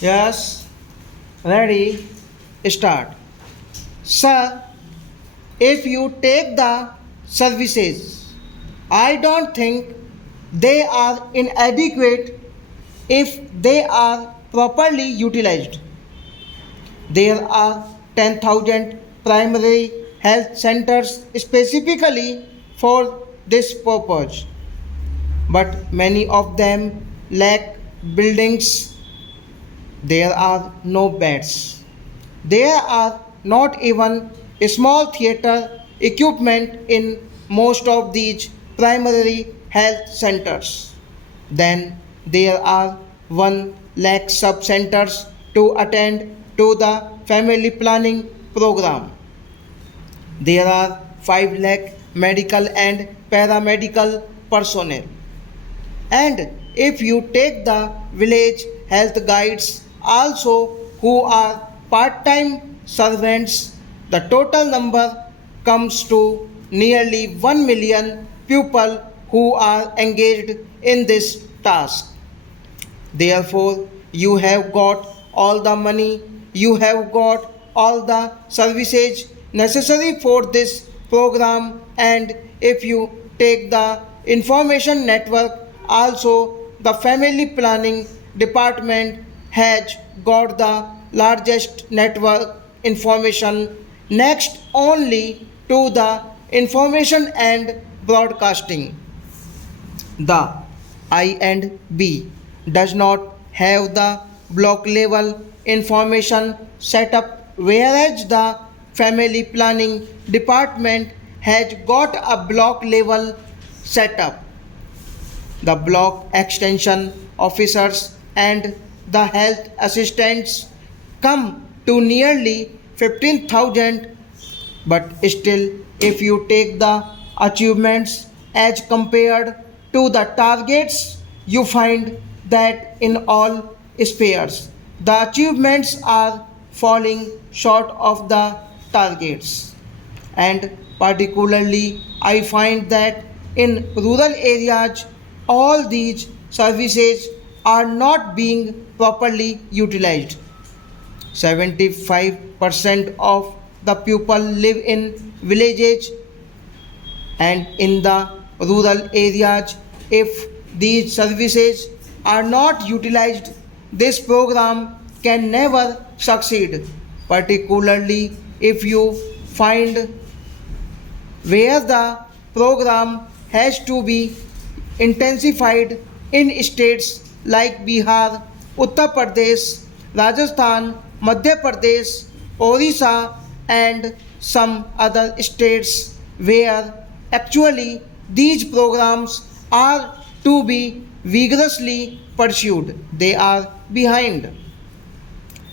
Yes, ready, start. Sir, if you take the services, I don't think they are inadequate if they are properly utilized. There are 10,000 primary health centers specifically for this purpose, but many of them lack buildings. There are no beds. There are not even small theater equipment in most of these primary health centers. Then there are 1 lakh sub centers to attend to the family planning program. There are 5 lakh medical and paramedical personnel. And if you take the village health guides also who are part time servants, the total number comes to nearly 1 million people who are engaged in this task. Therefore, you have got all the money, you have got all the services necessary for this program, and if you take the information network, also the family planning department has got the largest network information next only to the information and broadcasting. The I and B does not have the block level information set up, whereas the family planning department has got a block level setup. The block extension officers and the health assistants come to nearly 15,000, but still, if you take the achievements as compared to the targets, you find that in all spheres the achievements are falling short of the targets. And particularly, I find that in rural areas, all these services are not being properly utilized. 75% of the people live in villages, and in the rural areas, if these services are not utilized, this program can never succeed, particularly if you find where the program has to be intensified in states like Bihar, Uttar Pradesh, Rajasthan, Madhya Pradesh, Orissa, and some other states where actually these programs are to be vigorously pursued. They are behind,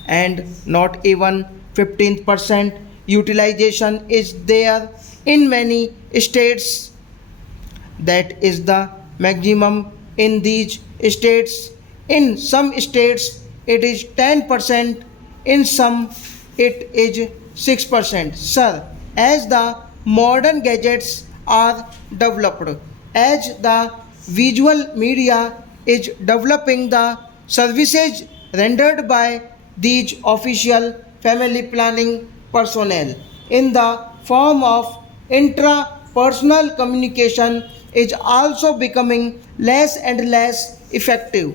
and not even 15% utilization is there in many states. That is the maximum in these states. In some states it is 10%, in some it is 6%. Sir, as the modern gadgets are developed, as the visual media is developing, the services rendered by these official family planning personnel in the form of intrapersonal communication is also becoming less and less effective.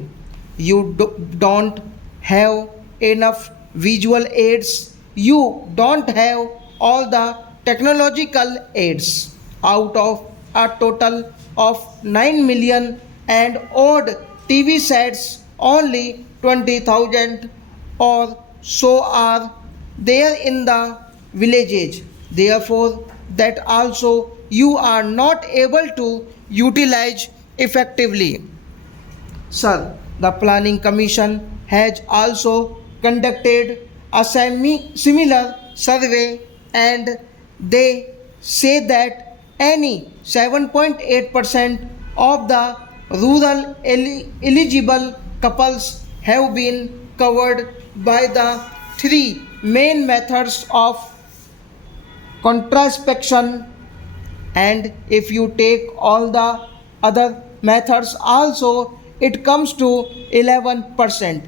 You don't have enough visual aids, you don't have all the technological aids. Out of a total of 9 million and odd TV sets, only 20,000 or so are there in the villages. Therefore, that also you are not able to utilize effectively. Sir, the Planning Commission has also conducted a similar survey, and they say that any 7.8% of the rural eligible couples have been covered by the three main methods of contraception, and if you take all the other methods also, it comes to 11%.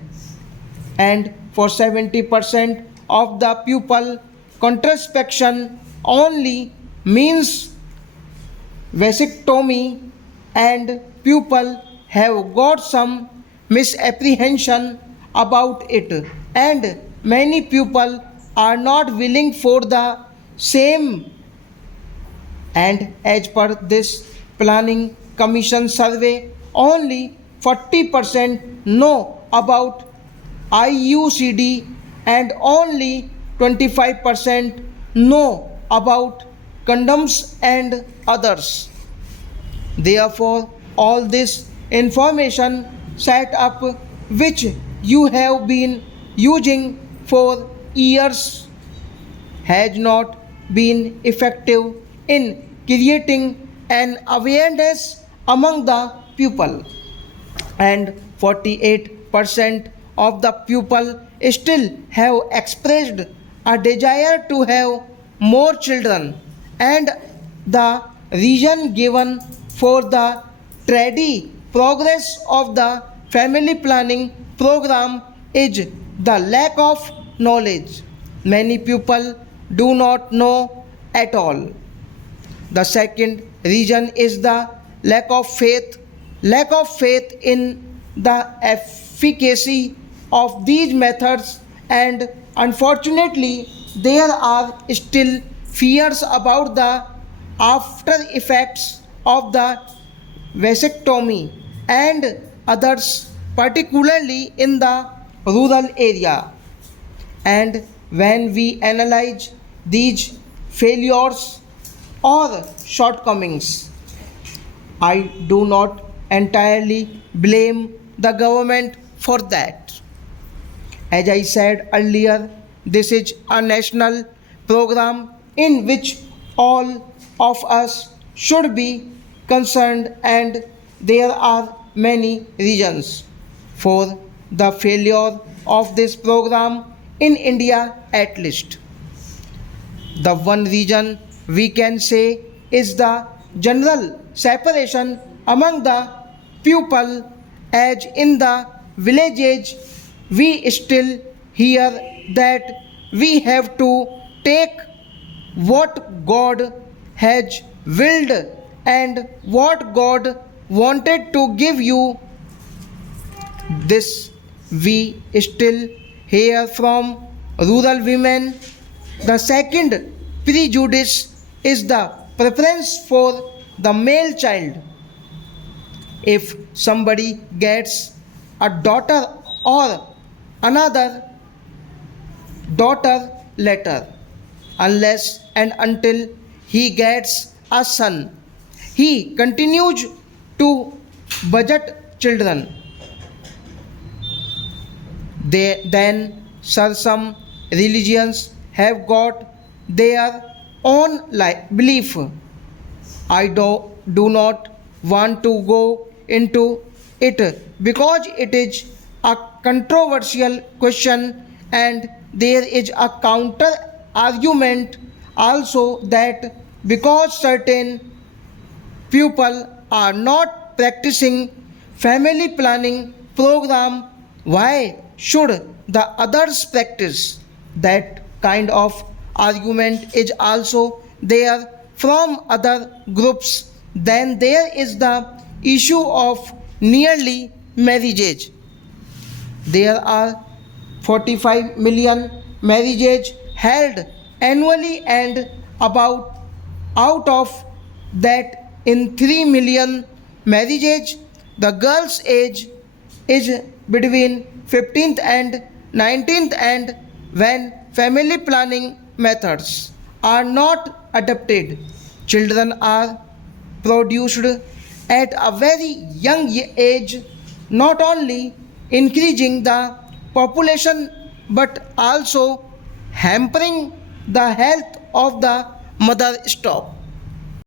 and for 70% of the pupil, contraception only means vasectomy, and people have got some misapprehension about it, and many people are not willing for the same. And as per this planning commission survey, only 40% know about IUCD and only 25% know about condoms and others. Therefore, all this information set up which you have been using for years has not been effective in creating an awareness among the people, and 48% of the people still have expressed a desire to have more children, and the reason given for the steady progress of the family planning program is the lack of knowledge. Many people do not know at all. The second reason is the lack of faith in the efficacy of these methods, and unfortunately, there are still fears about the after effects of the vasectomy and others, particularly in the rural area. And when we analyze these failures or shortcomings, I do not entirely blame the government for that. As I said earlier, this is a national program in which all of us should be concerned, and there are many reasons for the failure of this program in India at least. The one reason we can say is the general separation among the people, as in the villages we still hear that we have to take what God has willed and what God wanted to give you. This we still hear from rural women. The second prejudice is the preference for the male child. If somebody gets a daughter or another daughter later, unless and until he gets a son, he continues to budget children. Then some religions have got their own belief. I do not want to go into it because it is a controversial question, and there is a counter argument also that because certain people are not practicing family planning program, why should the others practice? That kind of argument is also there from other groups. Then there is the issue of nearly marriage. There are 45 million marriages held annually, and about out of that, in 3 million marriages, the girl's age is between 15th and 19th, and when family planning methods are not adopted, children are produced at a very young age, not only increasing the population but also hampering the health of the mother. Stop.